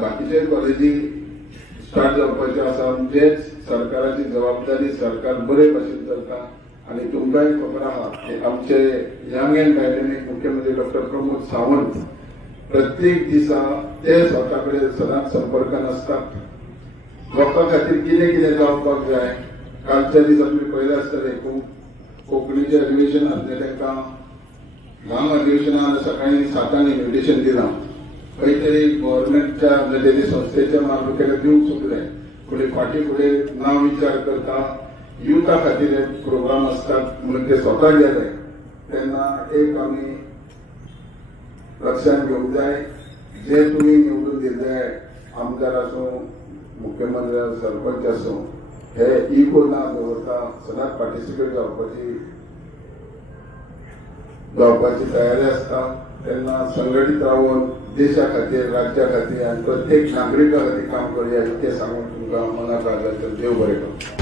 बाकीचे कॉलेजी स्टार्ट जावपाचे आसा म्हणजे सरकाराची जबाबदारी सरकार बरे भशेन करता आणि तुमकांय खबर आहा की आमचे यंग एंड डायनेमिक मुख्यमंत्री डॉक्टर प्रमोद सावंत प्रत्येक दिसा ते स्वता कडेन सदांच संपर्कान असतात. लोकां खातीर कितें कितें जावपाक जाय कालच्या दीस आमी पळयलें आसतलें कोंकणीचें अधिवेशन आसलें तांकां ल्हान अधिवेशनान सकाळीं 7 इन्व्हिटेशन दिलां. खंय तरी गव्हर्नमेंटच्या तेजे संस्थेच्या मार्फत दिवंक चुकलें फुडें फाटीं फुडें ना विचार करता युथा खातीर प्रोग्राम असतात म्हणून ते स्वता गेले तेन्ना एक आमी लक्षात घेवंक जाय जे तुमी निवडून दिल्ले आमदार आसूं मुख्यमंत्री सरपंच आसूं हे इगो ना दवरता सदांच पार्टिसिपेट जावपाची तयारी आसता. तेन्ना संघटीत रावन देशा खातीर राज्या खातीर आनी प्रत्येक नागरिका खातीर काम करया इतकें सांगून तुमकां मनाक लागता. देव बरें करूं.